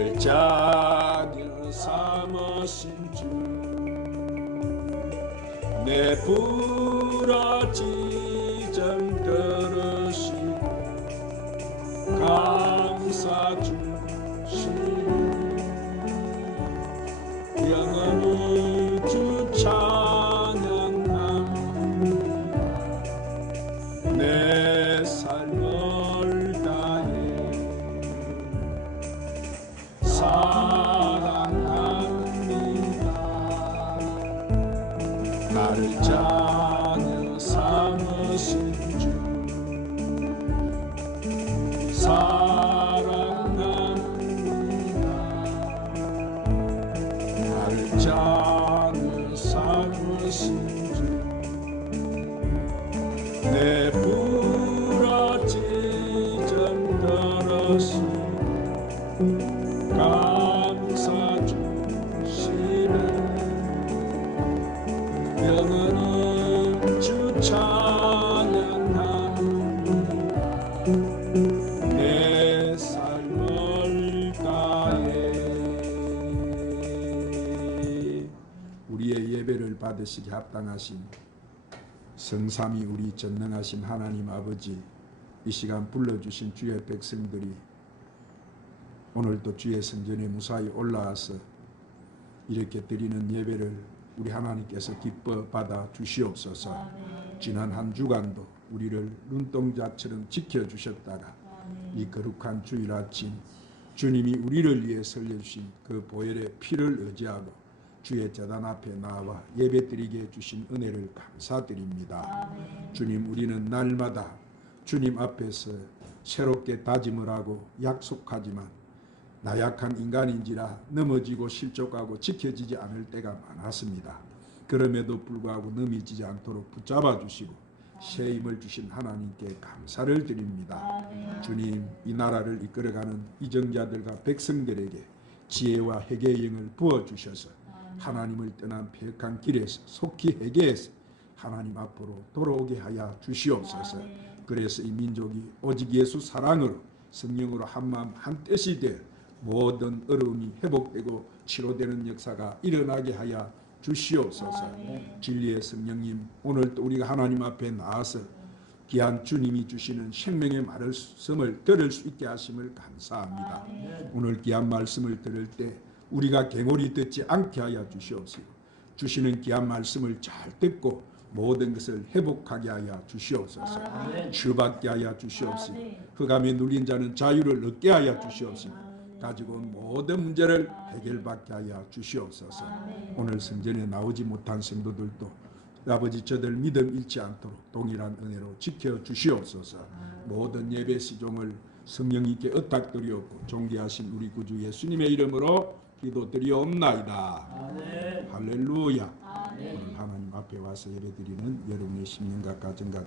나를 자녀 삼으신 주, 내 부러지점 들으시고 감사 주시니 영원히 주 찬양합니다. 내 삶을 다해 사랑합니다. 나를 자녀 삼으신 주 사랑합니다. 나를 자녀 삼으신 주, 내 부러지점 들으시고 감사 주시네 영원히 주 찬양합니다. 내 삶을 다해. 우리의 예배를 받으시기 합당하신 성삼위 우리 전능하신 하나님 아버지, 이 시간 불러주신 주의 백성들이 오늘도 주의 성전에 무사히 올라와서 이렇게 드리는 예배를 우리 하나님께서 기뻐 받아 주시옵소서. 지난 한 주간도 우리를 눈동자처럼 지켜주셨다가 이 거룩한 주일 아침 주님이 우리를 위해 설려주신 그 보혈의 피를 의지하고 주의 제단 앞에 나와 예배드리게 해주신 은혜를 감사드립니다. 주님, 우리는 날마다 주님 앞에서 새롭게 다짐을 하고 약속하지만 나약한 인간인지라 넘어지고 실족하고 지켜지지 않을 때가 많았습니다. 그럼에도 불구하고 넘어지지 않도록 붙잡아 주시고 새 힘을 주신 하나님께 감사를 드립니다. 주님, 이 나라를 이끌어가는 이정자들과 백성들에게 지혜와 회개의 영을 부어주셔서 하나님을 떠난 폐역한 길에서 속히 회개해서 하나님 앞으로 돌아오게 하여 주시옵소서. 그래서 이 민족이 오직 예수 사랑으로 성령으로 한마음 한뜻이 되어 모든 어려움이 회복되고 치료되는 역사가 일어나게 하여 주시옵소서. 진리의 성령님, 오늘도 우리가 하나님 앞에 나와서 귀한 주님이 주시는 생명의 말씀을 들을 수 있게 하심을 감사합니다. 오늘 귀한 말씀을 들을 때 우리가 갱홀히 듣지 않게 하여 주시옵시고 주시는 귀한 말씀을 잘 듣고 모든 것을 회복하게 하여 주시옵소서. 치유받게 하여 주시옵시고 흑암에 눌린 자는 자유를 얻게 하여 주시옵시고 가지고 온 모든 문제를 해결받게 하여 주시옵소서. 오늘 성전에 나오지 못한 성도들도 아버지 저들 믿음 잃지 않도록 동일한 은혜로 지켜주시옵소서. 모든 예배 시종을 성령님께 의탁드리옵고 존귀하신 우리 구주 예수님의 이름으로 기도드리옵나이다. 할렐루야. 오늘 하나님 앞에 와서 예배드리는 여러분의 심령과 가정과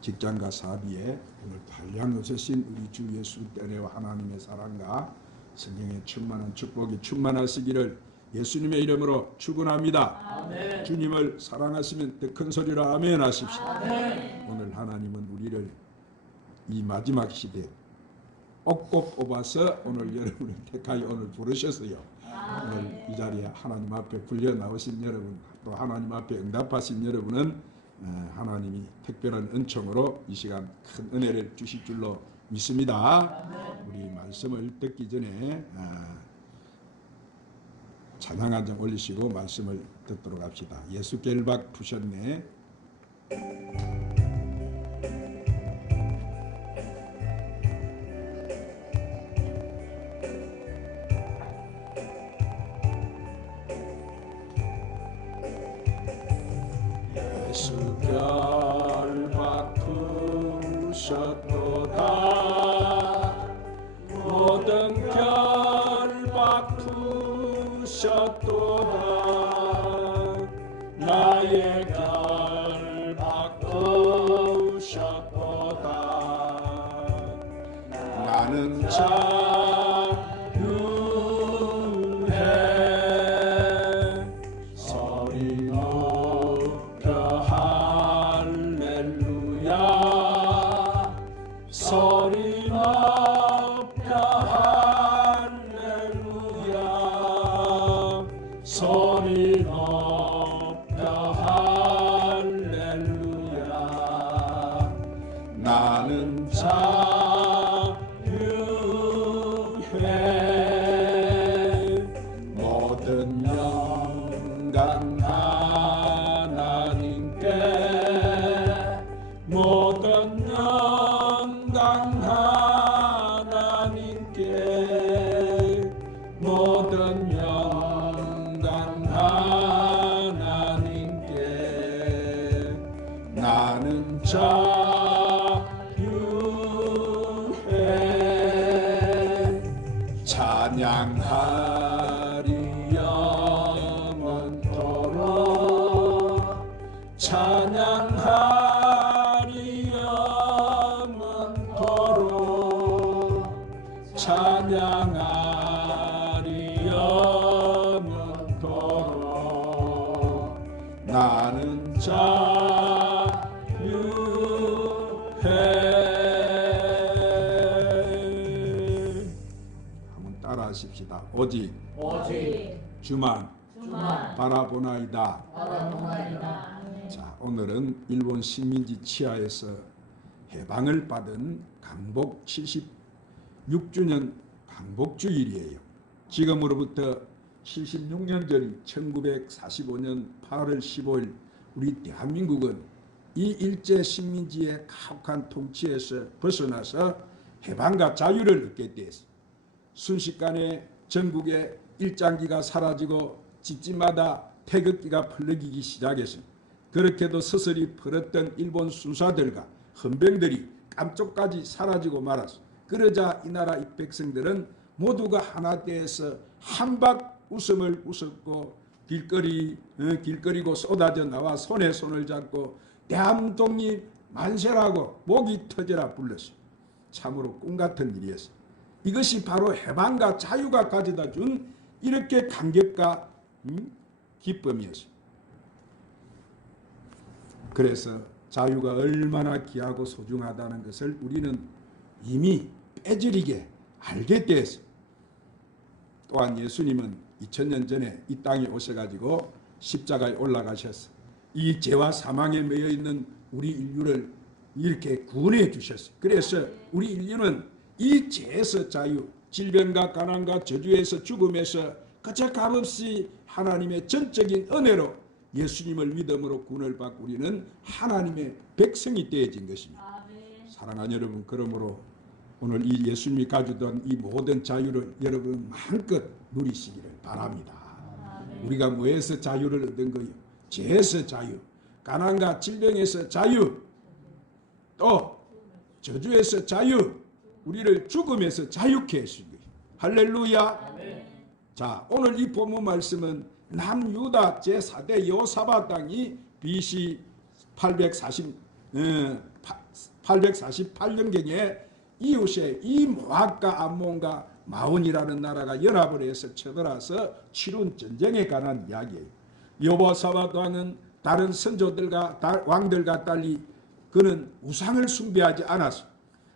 직장과 사비에 오늘 달량 없으신 우리 주 예수 은혜와 하나님의 사랑과 성령의 충만한 축복이 충만하시기를 예수님의 이름으로 축원합니다. 아멘. 주님을 사랑하시면 더 큰 소리로 아멘 하십시오. 아멘. 오늘 하나님은 우리를 이 마지막 시대에 꼭꼭 뽑아서 오늘 여러분을 택하여 오늘 부르셨어요. 오늘 이 자리에 하나님 앞에 불려 나오신 여러분, 또 하나님 앞에 응답하신 여러분은 하나님이 특별한 은총으로 이 시간 큰 은혜를 주실 줄로 믿습니다. 우리 말씀을 듣기 전에 찬양 한 장 올리시고 말씀을 듣도록 합시다. 예수 결박 푸셨네. 예수 결박 푸셨도다. 모든 결박 푸셨도다. 나의 결박 푸셨도다. 나는 자유해. 소리 높여 할렐루야. 소리 높여 할렐루야. 나는 자유해 모든 영광 하나님께 모든 영광 하나님께 모든 영광 하나님께 나는 자유해 찬양하리 영원토록 찬양하리 영원토록 찬양하리 영원토록 나는 자유해. 한번 따라하십시다. 오직 주만 바라보나이다. 자, 오늘은 일본 식민지 치하에서 해방을 받은 강복 76주년 강복주일이에요. 지금으로부터 76년 전 1945년 8월 15일 우리 대한민국은 이 일제 식민지의 가혹한 통치에서 벗어나서 해방과 자유를 얻게 되었습니다. 순식간에 전국의 일장기가 사라지고 집집마다 태극기가 펄럭이기 시작했습니다. 그렇게도 서서히 벌었던 일본 수사들과 헌병들이 깜쪽까지 사라지고 말았습니다. 그러자 이 나라 이 백성들은 모두가 하나 되어서 한박 웃음을 웃었고 길거리고 쏟아져 나와 손에 손을 잡고 대한독립 만세라고 목이 터져라 불렀어요. 참으로 꿈같은 일이었어요. 이것이 바로 해방과 자유가 가져다 준 이렇게 감격과 기쁨이었어요. 그래서 자유가 얼마나 귀하고 소중하다는 것을 우리는 이미 빼지리게 알게 되었어요. 또한 예수님은 2000년 전에 이 땅에 오셔가지고 십자가에 올라가셔서 이 죄와 사망에 매여 있는 우리 인류를 이렇게 구원해 주셨어요. 그래서 우리 인류는 이 죄에서 자유, 질병과 가난과 저주에서 죽음에서 그저 값없이 하나님의 전적인 은혜로 예수님을 믿음으로 구원을 받고 우리는 하나님의 백성이 되어진 것입니다. 사랑하는 여러분, 그러므로 오늘 이 예수님이 가져던 이 모든 자유를 여러분 마음껏 누리시기를 바랍니다. 우리가 뭐에서 자유를 얻은 거요? 죄에서 자유, 가난과 질병에서 자유, 또 저주에서 자유, 우리를 죽음에서 자유케 해주신 거예요. 할렐루야. 자, 오늘 이 본문 말씀은 남유다 제4대 여호사밧 땅이 BC 848년경에 이웃의 이 모압과 암몬과 마온이라는 나라가 연합을 해서 쳐들어서 치룬 전쟁에 관한 이야기예요. 여호사밧 왕은 다른 선조들과 왕들과 달리 그는 우상을 숭배하지 않았어.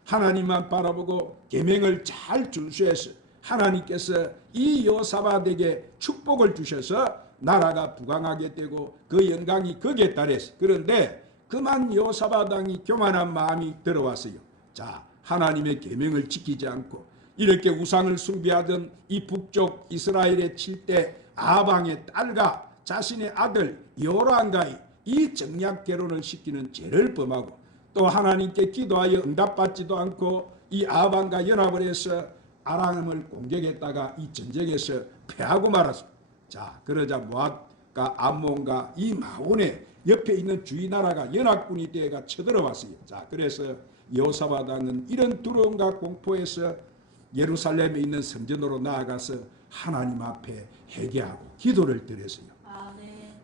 하나님만 바라보고 계명을 잘 준수해서 하나님께서 이 여호사밧에게 축복을 주셔서 나라가 부강하게 되고 그 영광이 거기에 달했어. 그런데 그만 여호사밧 왕이 교만한 마음이 들어왔어요. 자, 하나님의 계명을 지키지 않고 이렇게 우상을 숭배하던 이 북쪽 이스라엘의 7대 아방의 딸과 자신의 아들 여로함과의 이 정략 결혼을 시키는 죄를 범하고 또 하나님께 기도하여 응답받지도 않고 이 아방과 연합을 해서 아람을 공격했다가 이 전쟁에서 패하고 말았습니다. 자, 그러자 모압과 암몬과 이 마온의 옆에 있는 주위 나라가 연합군이 되어가 쳐들어왔어요. 자, 그래서 여호사밧 왕은 이런 두려움과 공포에서 예루살렘에 있는 성전으로 나아가서 하나님 앞에 회개하고 기도를 드렸어요.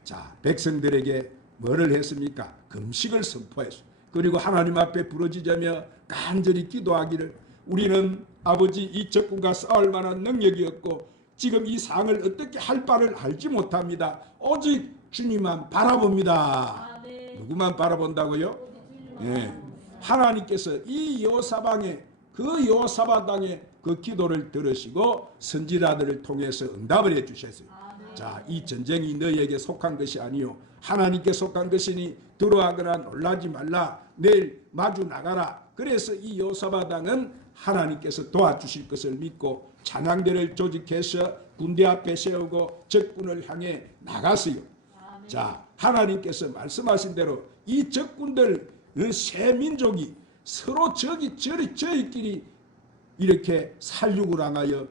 자, 백성들에게 뭐를 했습니까? 금식을 선포했어요. 그리고 하나님 앞에 부르짖으며 간절히 기도하기를 우리는 아버지 이 적군과 싸울 만한 능력이 없고 지금 이 상을 어떻게 할 바를 알지 못합니다. 오직 주님만 바라봅니다. 누구만 바라본다고요? 네. 하나님께서 이 여호사밧의 그 여호사밧 왕의 그 기도를 들으시고 선지자들을 통해서 응답을 해주셨어요. 자, 이 전쟁이 너희에게 속한 것이 아니요 하나님께 속한 것이니 두려워하거나 놀라지 말라. 내일 마주 나가라. 그래서 이 여호사밧 왕은 하나님께서 도와주실 것을 믿고 찬양대를 조직해서 군대 앞에 세우고 적군을 향해 나갔어요. 자, 하나님께서 말씀하신 대로 이 적군들 세 민족이 서로 저희끼리 이렇게 살육을 당하여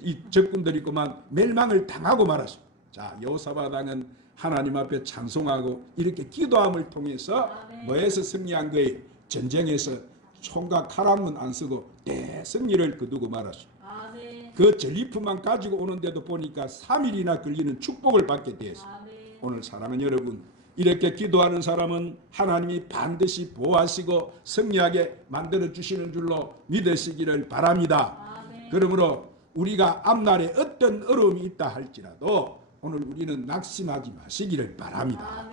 이 적군들이 그만 멸망을 당하고 말았어요. 자, 여호사밧 왕은 하나님 앞에 찬송하고 이렇게 기도함을 통해서 뭐에서 승리한 거예요? 전쟁에서 총과 칼함은 안 쓰고 대승리를 거두고 말았어요. 그 전리품만 가지고 오는데도 보니까 3일이나 걸리는 축복을 받게 되었어요. 오늘 사랑하는 여러분, 이렇게 기도하는 사람은 하나님이 반드시 보호하시고 승리하게 만들어주시는 줄로 믿으시기를 바랍니다. 그러므로 우리가 앞날에 어떤 어려움이 있다 할지라도 오늘 우리는 낙심하지 마시기를 바랍니다.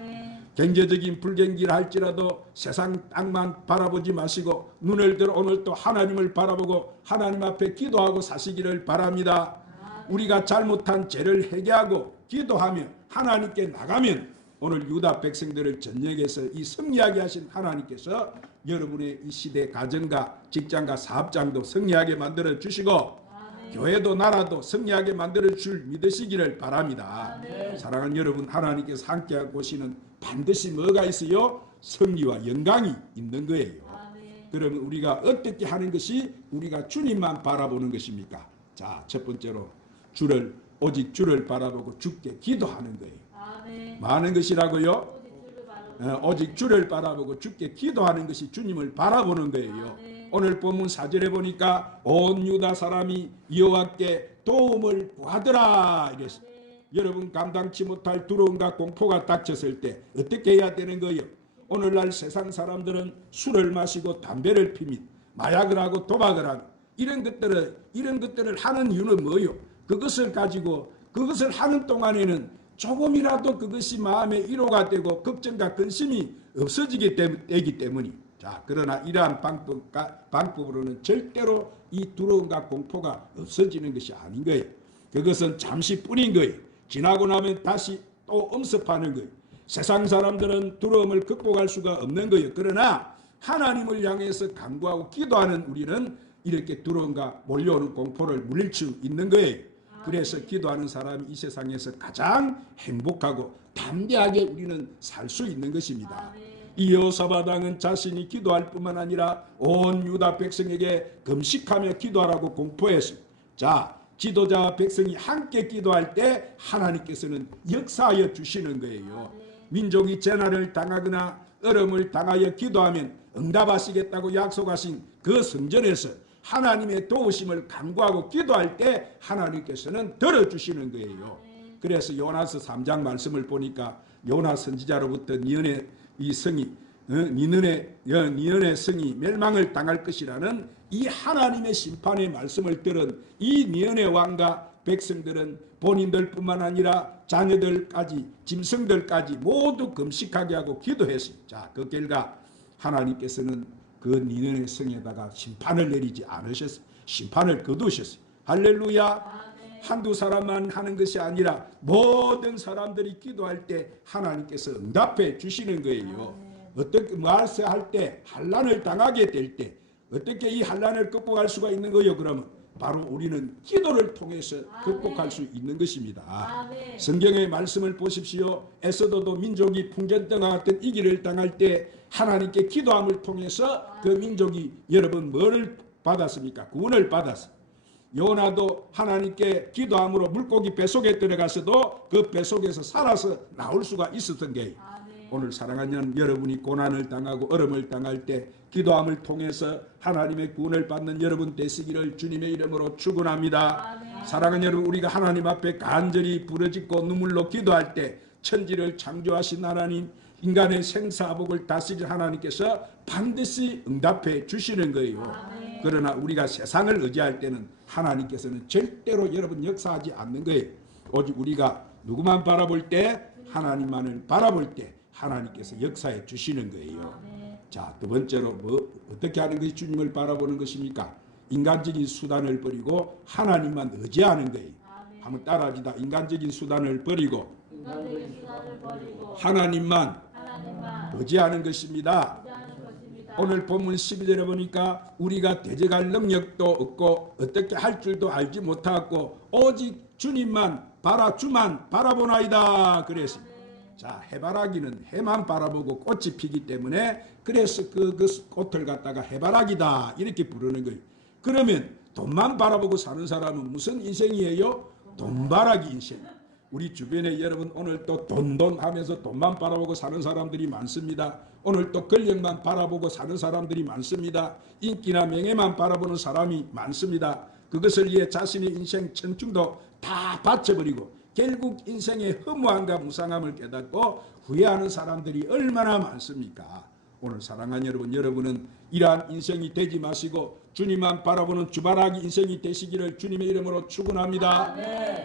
경제적인 불경기를 할지라도 세상 땅만 바라보지 마시고 눈을 들어 오늘 또 하나님을 바라보고 하나님 앞에 기도하고 사시기를 바랍니다. 우리가 잘못한 죄를 회개하고 기도하며 하나님께 나가면 오늘 유다 백성들을 전역에서 이 승리하게 하신 하나님께서 여러분의 이 시대 가정과 직장과 사업장도 승리하게 만들어 주시고 교회도 나라도 승리하게 만들어 줄 믿으시기를 바랍니다. 사랑하는 여러분, 하나님께서 함께하고 보시는 반드시 뭐가 있어요? 승리와 영광이 있는 거예요. 그러면 우리가 어떻게 하는 것이 우리가 주님만 바라보는 것입니까? 자, 첫 번째로 오직 주를 바라보고 주께 기도하는 거예요. 많은 것이라고요? 오직 주를 바라보고 주께 기도하는 것이 주님을 바라보는 거예요. 오늘 본문 4절에 보니까 온 유다 사람이 여호와께 도움을 구하더라 이랬어요. 여러분, 감당치 못할 두려움과 공포가 닥쳤을 때 어떻게 해야 되는 거예요? 오늘날 세상 사람들은 술을 마시고 담배를 피며 마약을 하고 도박을 하고 이런 것들을 하는 이유는 뭐예요? 그것을 하는 동안에는 조금이라도 그것이 마음의 위로가 되고 걱정과 근심이 없어지기 때문이. 자, 그러나 이러한 방법으로는 절대로 이 두려움과 공포가 없어지는 것이 아닌 거예요. 그것은 잠시뿐인 거예요. 지나고 나면 다시 또 엄습하는 거예요. 세상 사람들은 두려움을 극복할 수가 없는 거예요. 그러나 하나님을 향해서 간구하고 기도하는 우리는 이렇게 두려움과 몰려오는 공포를 물릴 수 있는 거예요. 그래서 기도하는 사람이 이 세상에서 가장 행복하고 담대하게 우리는 살 수 있는 것입니다. 이 여호사밧 왕은 자신이 기도할 뿐만 아니라 온 유다 백성에게 금식하며 기도하라고 공포했습니다. 자, 지도자와 백성이 함께 기도할 때 하나님께서는 역사하여 주시는 거예요. 민족이 재난을 당하거나 어려움을 당하여 기도하면 응답하시겠다고 약속하신 그 성전에서 하나님의 도우심을 간구하고 기도할 때 하나님께서는 들어주시는 거예요. 그래서 요나서 3장 말씀을 보니까 요나 선지자로부터 니은의 성이 멸망을 당할 것이라는 이 하나님의 심판의 말씀을 들은 이 니은의 왕과 백성들은 본인들뿐만 아니라 자녀들까지 짐승들까지 모두 금식하게 하고 기도했습니다. 자, 그 결과 하나님께서는 그 니느웨 성에다가 심판을 내리지 않으셨어요. 심판을 거두셨어요. 할렐루야. 한두 사람만 하는 것이 아니라 모든 사람들이 기도할 때 하나님께서 응답해 주시는 거예요. 어떻게 말세 할 때 환난을 당하게 될 때 어떻게 이 환난을 극복할 수가 있는 거예요? 그러면 바로 우리는 기도를 통해서 극복할 수 있는 것입니다. 성경의 말씀을 보십시오. 에스더도 민족이 풍전등과 같은 이 길을 당할 때 하나님께 기도함을 통해서 그 민족이 여러분 뭐를 받았습니까? 구원을 받았습니다. 요나도 하나님께 기도함으로 물고기 뱃속에 들어가서도 그 뱃속에서 살아서 나올 수가 있었던 게 오늘 사랑하는 여러분이 고난을 당하고 어려움을 당할 때 기도함을 통해서 하나님의 구원을 받는 여러분 되시기를 주님의 이름으로 축원합니다. 사랑하는 여러분, 우리가 하나님 앞에 간절히 부르짖고 눈물로 기도할 때 천지를 창조하신 하나님, 인간의 생사복을 다스릴 하나님께서 반드시 응답해 주시는 거예요. 그러나 우리가 세상을 의지할 때는 하나님께서는 절대로 여러분 역사하지 않는 거예요. 오직 우리가 누구만 바라볼 때, 하나님만을 바라볼 때 하나님께서 역사해 주시는 거예요. 자, 두 번째로 어떻게 하는 것이 주님을 바라보는 것입니까? 인간적인 수단을 버리고 하나님만 의지하는 거예요. 한번 따라합시다. 인간적인 수단을 버리고 하나님만 의지하는 것입니다. 오늘 본문 12절에 보니까 우리가 대적할 능력도 없고 어떻게 할 줄도 알지 못하고 오직 주님만 주만 바라보나이다 그랬습니다. 자, 해바라기는 해만 바라보고 꽃이 피기 때문에 그래서 그 꽃을 갖다가 해바라기다 이렇게 부르는 거예요. 그러면 돈만 바라보고 사는 사람은 무슨 인생이에요? 돈바라기 인생. 우리 주변에 여러분 오늘 또 돈 하면서 돈만 바라보고 사는 사람들이 많습니다. 오늘 또 권력만 바라보고 사는 사람들이 많습니다. 인기나 명예만 바라보는 사람이 많습니다. 그것을 위해 자신의 인생 청춘도 다 바쳐버리고 결국 인생의 허무함과 무상함을 깨닫고 후회하는 사람들이 얼마나 많습니까? 오늘 사랑하는 여러분, 여러분은 이러한 인생이 되지 마시고 주님만 바라보는 주바라기 인생이 되시기를 주님의 이름으로 축원합니다.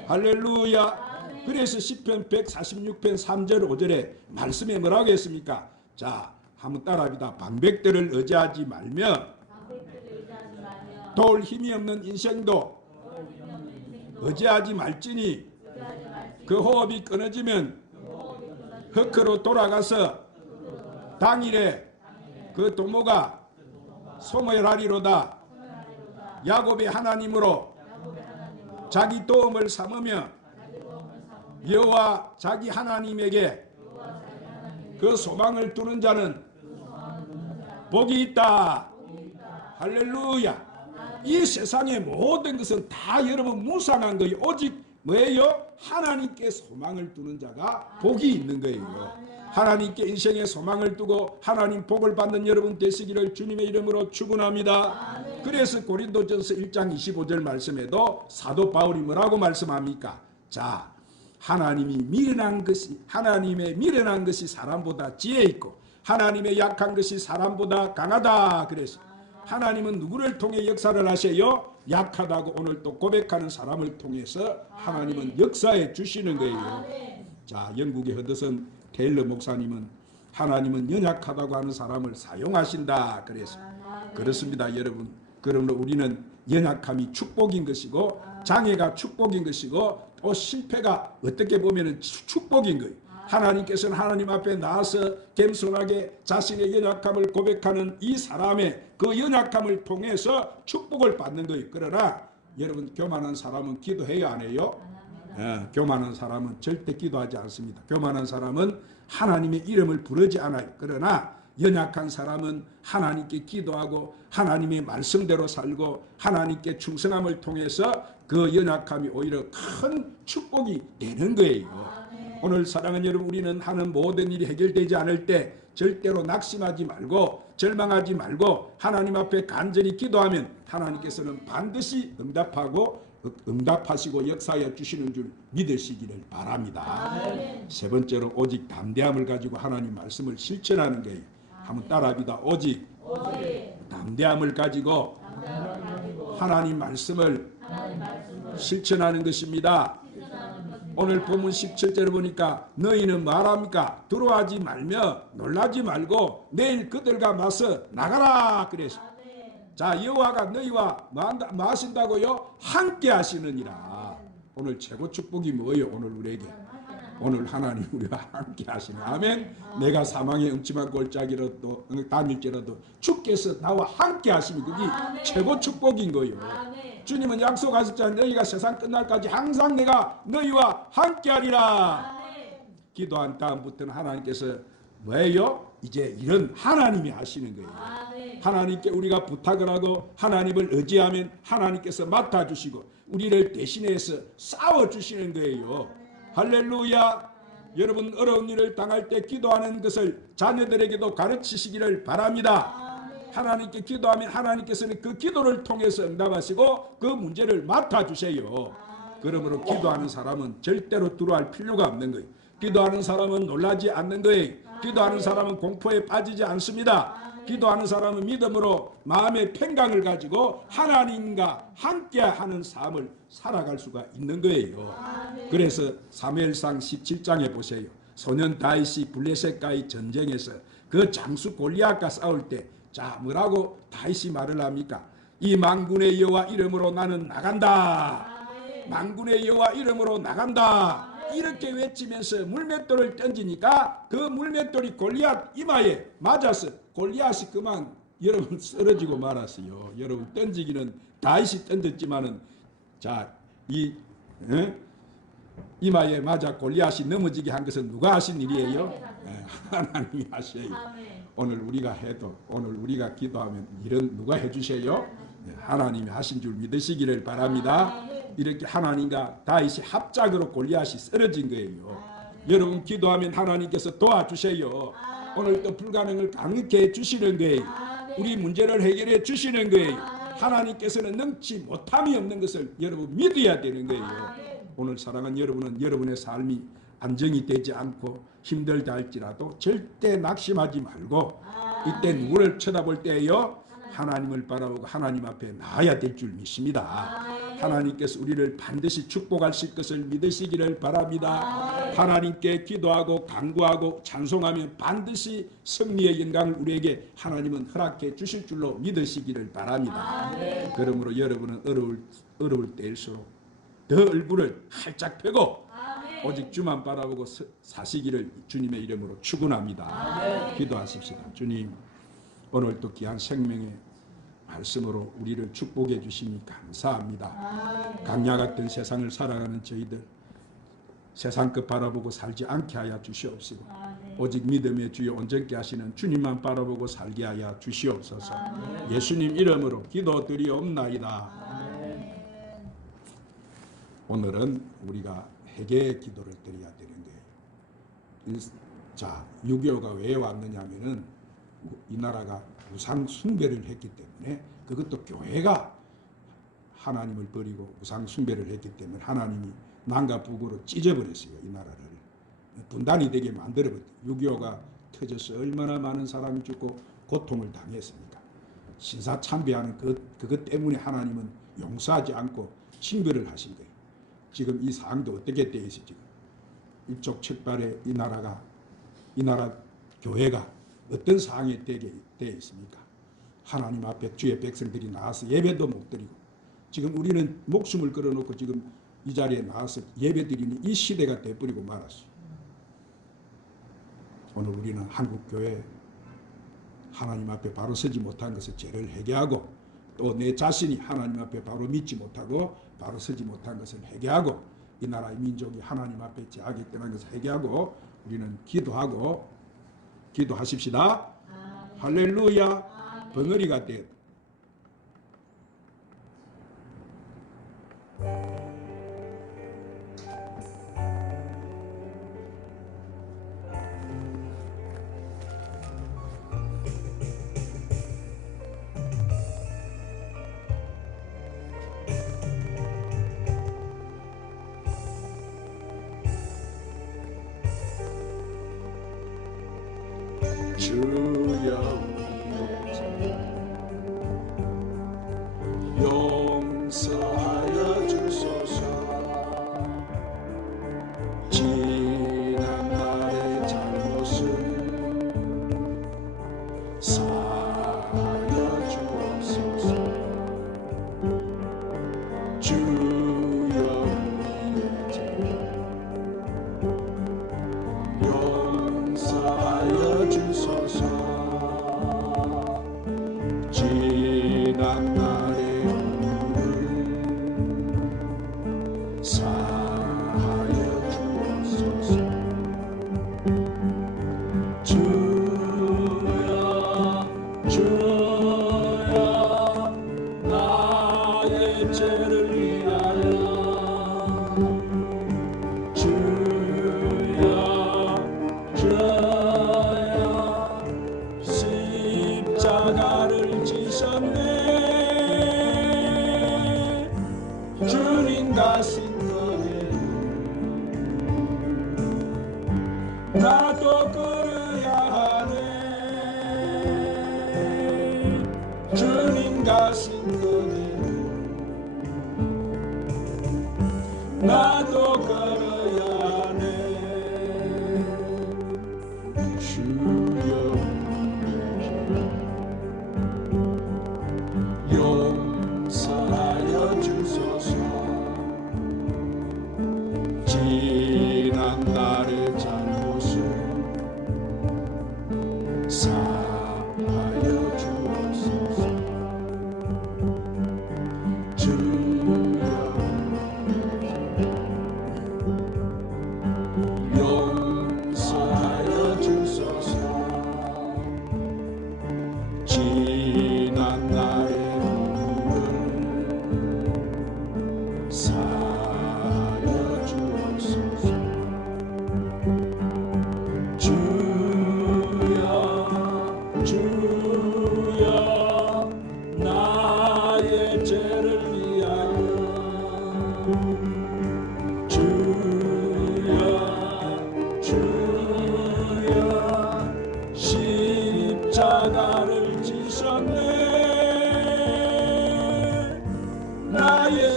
할렐루야. 그래서 시편 146편 3절 5절에 말씀에 뭐라고 했습니까? 자, 한번 따라합니다. 방백들을 의지하지 말며 도울 힘이 없는 인생도 의지하지 말지니 그 호흡이 끊어지면 흙으로 돌아가서 당일에 그 도모가 소멸하리로다. 야곱의 하나님으로 자기 도움을 삼으며 여호와 자기 하나님에게 그 소망을 두는 자는 복이 있다. 할렐루야. 이 세상의 모든 것은 다 여러분 무상한 거예요. 오직 뭐예요? 하나님께 소망을 두는 자가 복이 있는 거예요. 하나님께 인생의 소망을 두고 하나님 복을 받는 여러분 되시기를 주님의 이름으로 축원합니다. 그래서 고린도전서 1장 25절 말씀에도 사도 바울이 뭐라고 말씀합니까? 자, 하나님의 미련한 것이 사람보다 지혜 있고 하나님의 약한 것이 사람보다 강하다 그래서 하나님은 누구를 통해 역사를 하세요? 약하다고 오늘 또 고백하는 사람을 통해서 하나님은 역사해 주시는 거예요. 자, 영국의 허드슨 테일러 목사님은 하나님은 연약하다고 하는 사람을 사용하신다 그래서 그렇습니다 여러분. 그러므로 우리는 연약함이 축복인 것이고 장애가 축복인 것이고 또 실패가 어떻게 보면 축복인 거예요. 하나님께서는 하나님 앞에 나와서 겸손하게 자신의 연약함을 고백하는 이 사람의 그 연약함을 통해서 축복을 받는 거예요. 그러나 여러분 교만한 사람은 기도해야 안 해요? 교만한 사람은 절대 기도하지 않습니다. 교만한 사람은 하나님의 이름을 부르지 않아요. 그러나 연약한 사람은 하나님께 기도하고 하나님의 말씀대로 살고 하나님께 충성함을 통해서 그 연약함이 오히려 큰 축복이 되는 거예요. 오늘 사랑하는 여러분, 우리는 하는 모든 일이 해결되지 않을 때 절대로 낙심하지 말고 절망하지 말고 하나님 앞에 간절히 기도하면 하나님께서는 반드시 응답하시고 역사하여 주시는 줄 믿으시기를 바랍니다. 세 번째로 오직 담대함을 가지고 하나님 말씀을 실천하는 거예요. 한번 따라합니다. 오직 담대함을 가지고 하나님 말씀을 실천하는 것입니다. 오늘 본문 17절을 보니까 너희는 말합니까? 두려워하지 말며 놀라지 말고 내일 그들과 맞서 나가라 그래서 자, 여호와가 너희와 뭐 하신다고요? 함께 하시느니라. 오늘 최고 축복이 뭐예요? 오늘 우리에게 오늘 하나님 우리와 함께 하시는 아멘. 내가 사망의 음침한 골짜기라도 다닐지라도 주께서 나와 함께 하시면 그게 최고 축복인 거예요. 주님은 약속하셨잖아요. 너희가 세상 끝날까지 항상 내가 너희와 함께 하리라. 기도한 다음부터는 하나님께서 뭐예요? 이제 이런 하나님이 하시는 거예요. 하나님께 우리가 부탁을 하고 하나님을 의지하면 하나님께서 맡아주시고 우리를 대신해서 싸워주시는 거예요. 할렐루야. 여러분 어려운 일을 당할 때 기도하는 것을 자녀들에게도 가르치시기를 바랍니다. 하나님께 기도하면 하나님께서는 그 기도를 통해서 응답하시고 그 문제를 맡아주세요. 그러므로 기도하는 사람은 절대로 두려워할 필요가 없는 거예요. 기도하는 사람은 놀라지 않는 거예요. 기도하는 사람은 공포에 빠지지 않습니다. 기도하는 사람은 믿음으로 마음의 평강을 가지고 하나님과 함께하는 삶을 살아갈 수가 있는 거예요. 그래서 사무엘상 17장에 보세요. 소년 다윗이 블레셋과의 전쟁에서 그 장수 골리앗과 싸울 때 자 뭐라고 다윗이 말을 합니까? 이 만군의 여호와 이름으로 나는 나간다. 만군의 여호와 이름으로 나간다. 이렇게 외치면서 물맷돌을 던지니까 그 물맷돌이 골리앗 이마에 맞아서 골리앗이 그만 여러분 쓰러지고 말았어요. 여러분 던지기는 다윗이 던졌지만은 자이 이마에 맞아 골리앗이 넘어지게 한 것은 누가 하신 일이에요? 하나님이 하셔요. 오늘 우리가 해도 오늘 우리가 기도하면 이런 누가 해주세요? 하나님이 하신 줄 믿으시기를 바랍니다. 이렇게 하나님과 다윗이 합작으로 골리앗이 쓰러진 거예요. 여러분 기도하면 하나님께서 도와주세요. 오늘 또 불가능을 가능케 해주시는 거예요. 우리 문제를 해결해 주시는 거예요. 하나님께서는 능치 못함이 없는 것을 여러분 믿어야 되는 거예요. 오늘 사랑하는 여러분은 여러분의 삶이 안정이 되지 않고 힘들다 할지라도 절대 낙심하지 말고 이때 누구를 쳐다볼 때요? 하나님을 바라보고 하나님 앞에 나아야 될 줄 믿습니다. 하나님께서 우리를 반드시 축복하실 것을 믿으시기를 바랍니다. 하나님께 기도하고 간구하고 찬송하면 반드시 승리의 영광을 우리에게 하나님은 허락해 주실 줄로 믿으시기를 바랍니다. 그러므로 여러분은 어려울 때일수록 더 얼굴을 활짝 펴고 오직 주만 바라보고 사시기를 주님의 이름으로 축원합니다. 기도하십시다. 주님, 오늘 또 귀한 생명의 말씀으로 우리를 축복해 주시니 감사합니다. 강야 같은 세상을 살아가는 저희들 세상 것 바라보고 살지 않게 하여 주시옵시고 오직 믿음의 주여 온전케 하시는 주님만 바라보고 살게 하여 주시옵소서. 예수님 이름으로 기도드리옵나이다. 오늘은 우리가 회개의 기도를 드려야 되는 거예요. 자, 6.25가 왜 왔느냐면은 이 나라가 우상 숭배를 했기 때문에 그것도 교회가 하나님을 버리고 우상 숭배를 했기 때문에 하나님이 남과 북으로 찢어버렸어요. 이 나라를 분단이 되게 만들어버렸어요. 6.25가 터져서 얼마나 많은 사람이 죽고 고통을 당했습니까? 신사참배하는 그것 때문에 하나님은 용서하지 않고 징벌을 하신 거예요. 지금 이 상황도 어떻게 되어 있어요? 지금 일촉즉발의 이 나라 교회가 어떤 상황에 되어 있습니까? 하나님 앞에 주의 백성들이 나와서 예배도 못 드리고 지금 우리는 목숨을 걸어놓고 지금 이 자리에 나와서 예배 드리는 이 시대가 돼버리고 말았어요. 오늘 우리는 한국교회 하나님 앞에 바로 서지 못한 것을 죄를 회개하고 또 내 자신이 하나님 앞에 바로 믿지 못하고 바로 서지 못한 것을 회개하고 이 나라의 민족이 하나님 앞에 죄악이 떠난 것을 회개하고 우리는 기도하십시다. 할렐루야. 벙어리가 돼. 주여 용서하여 주소서. 지난 날의 잘못을 사하여 주옵소서. 주여 용서하여 주소서. 지난 날의 허물을 사하여 주옵소서. 주여 나의 죄를 위하여 주여 십자가를 지셨네. 주님 가신 거에 나도 걸어야 하네. 주님 가신 거에 나도 걸어야 하네. 주여 용서하여 주소서. 지난 날의 잘못을 사하여 주옵소서.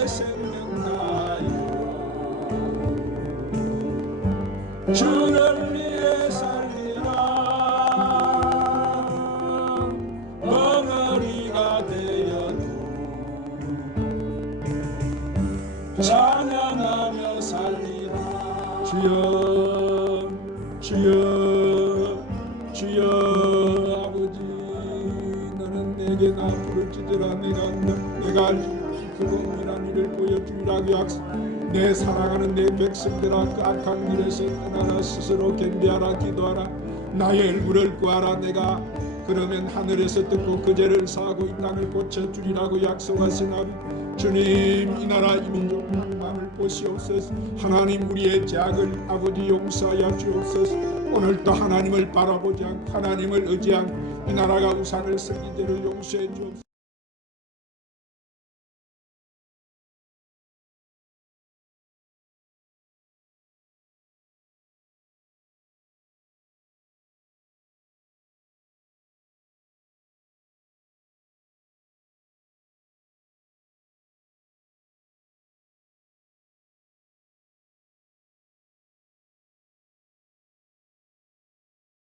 위에 생명나요 주를 위해 살리라 벙어리가 되어도 찬양하며 살리라 주여 주여 주여 아버지 너는 내게 나 부를지더라 내가 그공이란 일을 보여주리라고 약속 내 사랑하는 내 백성들아 그 악한 길에서 떠나라 스스로 겸비하라 기도하라 나의 얼굴을 구하라 내가 그러면 하늘에서 듣고 그 죄를 사하고 이 땅을 고쳐주리라고 약속하신 아버지 주님 이 나라 이 민족 망을 보시옵소서 하나님 우리의 죄악을 아버지 용서하여 주옵소서 오늘도 하나님을 바라보지 않고 하나님을 의지한 이 나라가 우상을 섬긴 죄를 용서해 주옵소서